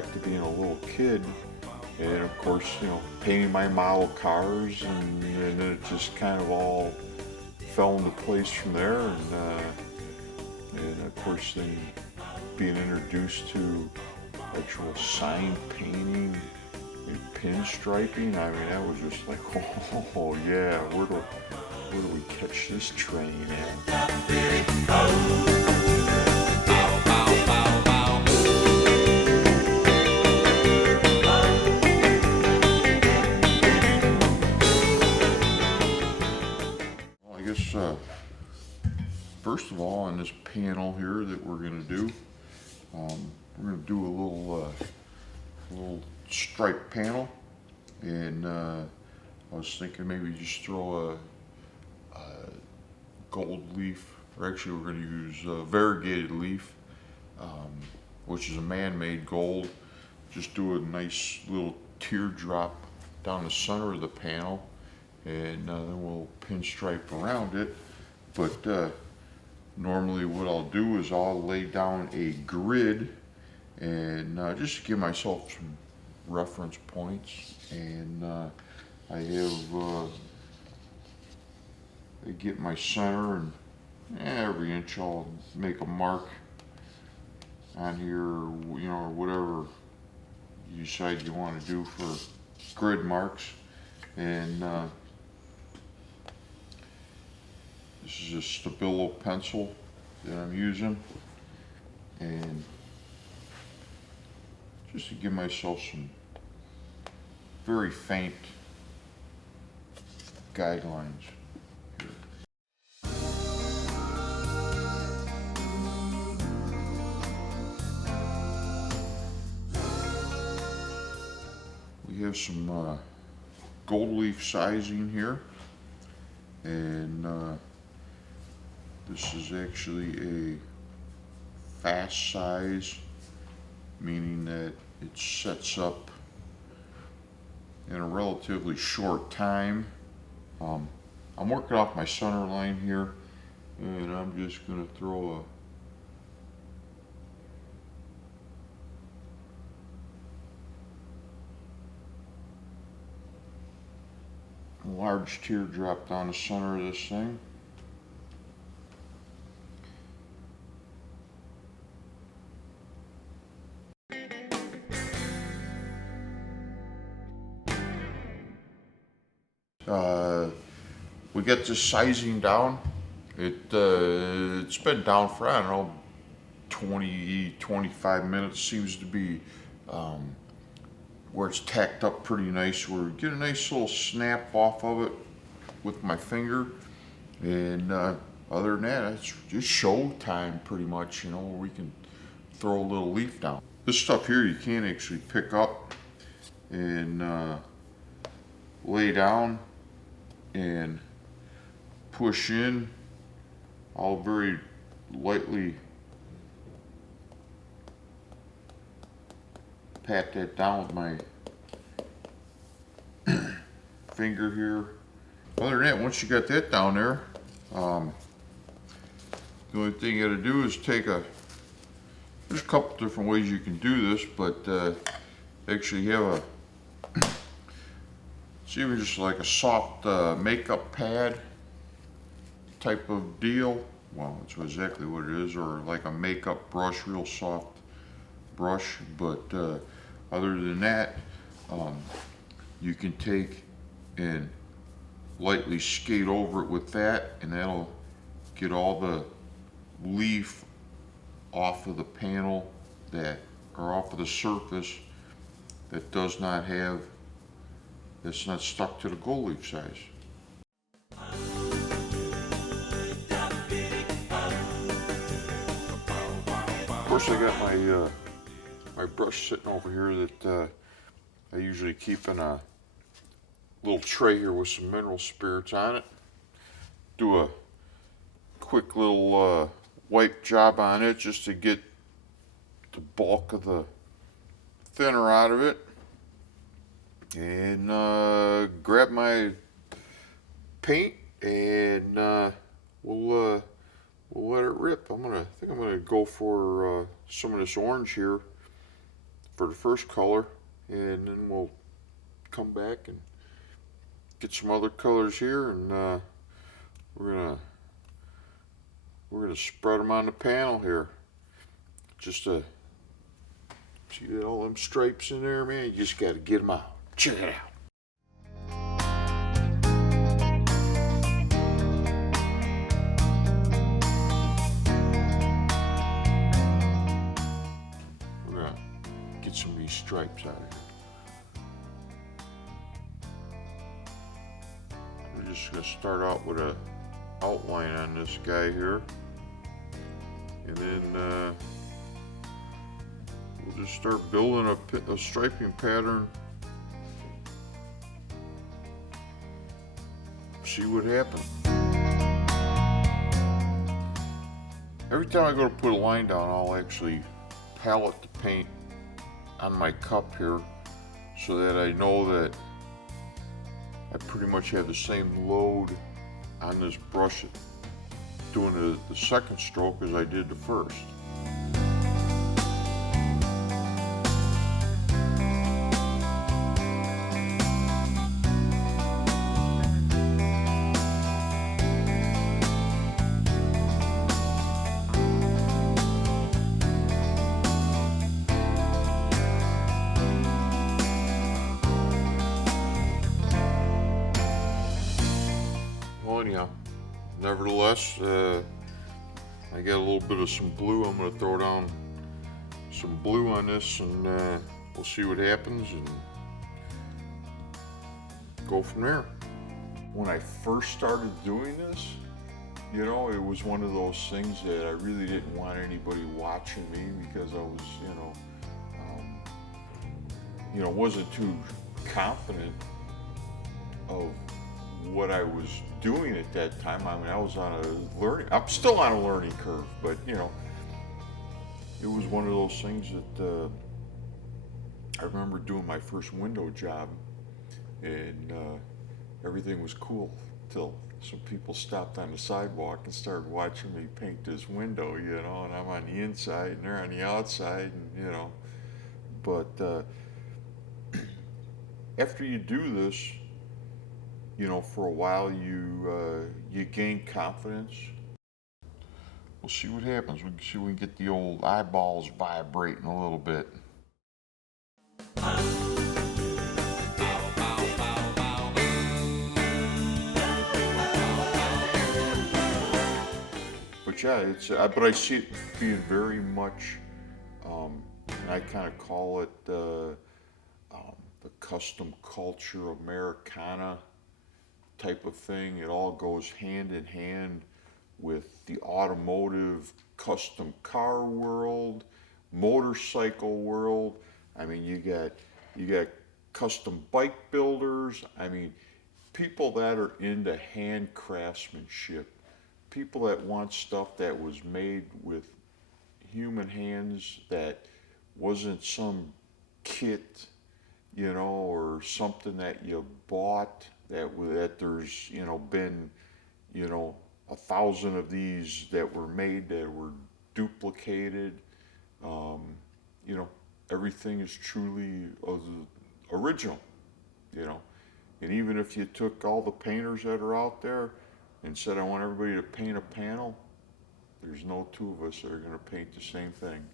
back to being a little kid, and of course, you know, painting my model cars, and then it just kind of all fell into place from there, and of course then being introduced to actual sign painting and pinstriping. I mean, that was just like, oh yeah, where do we catch this train at? I guess first of all, on this panel here that we're going to do, we're going to do a little stripe panel, and I was thinking maybe just throw a gold leaf, or actually we're going to use variegated leaf, which is a man-made gold. Just do a nice little teardrop down the center of the panel, and then we'll pinstripe around it. But normally what I'll do is I'll lay down a grid, and just to give myself some reference points, and I get my center, and every inch I'll make a mark on here, you know, or whatever you decide you want to do for grid marks. And this is a Stabilo pencil that I'm using, and just to give myself some very faint guidelines here. We have some gold leaf sizing here, and this is actually a fast size, meaning that it sets up in a relatively short time. I'm working off my center line here, and I'm just going to throw a large teardrop down the center of this thing. We get this sizing down. It's been down for, I don't know, 20-25 minutes. Seems to be where it's tacked up pretty nice. We get a nice little snap off of it with my finger, and other than that, it's just show time pretty much, you know, where we can throw a little leaf down. This stuff here you can't actually pick up and lay down and push in. I'll very lightly pat that down with my finger here. Other than that, once you got that down there, the only thing you gotta do is take there's a couple different ways you can do this, but actually you have it's even just like a soft makeup pad type of deal. Well, that's exactly what it is, or like a makeup brush, real soft brush. But other than that, you can take and lightly skate over it with that, and that'll get all the leaf off of the panel or off of the surface that's not stuck to the gold leaf size. Of course, I got my brush sitting over here that I usually keep in a little tray here with some mineral spirits on it. Do a quick little wipe job on it just to get the bulk of the thinner out of it, and grab my paint, and we'll let it rip. I think I'm gonna go for some of this orange here for the first color, and then we'll come back and get some other colors here, and we're gonna spread them on the panel here. Just to see all them stripes in there, man. You just gotta get them out. Check it out. We're gonna get some of these stripes out of here. We're just gonna start out with a outline on this guy here, and then we'll just start building a striping pattern. See what happens. Every time I go to put a line down, I'll actually palette the paint on my cup here so that I know that I pretty much have the same load on this brush doing the second stroke as I did the first. Anyhow, nevertheless, I got a little bit of some blue. I'm going to throw down some blue on this, and we'll see what happens and go from there. When I first started doing this, you know, it was one of those things that I really didn't want anybody watching me, because I was, wasn't too confident of what I was doing at that time. I mean, I was on a I'm still on a learning curve, but you know, it was one of those things that I remember doing my first window job, and everything was cool till some people stopped on the sidewalk and started watching me paint this window, you know, and I'm on the inside and they're on the outside, and you know, but after you do this, you know, for a while, you gain confidence. We'll see what happens. We can see if we can get the old eyeballs vibrating a little bit. But yeah, but I see it being very much, and I kind of call it the custom culture Americana type of thing. It all goes hand in hand with the automotive custom car world, motorcycle world. I mean, you got custom bike builders. I mean, people that are into hand craftsmanship, people that want stuff that was made with human hands, that wasn't some kit, you know, or something that you bought, that there's, you know, been, you know, 1,000 of these that were made that were duplicated. You know, everything is truly original, you know. And even if you took all the painters that are out there and said, I want everybody to paint a panel, there's no two of us that are going to paint the same thing.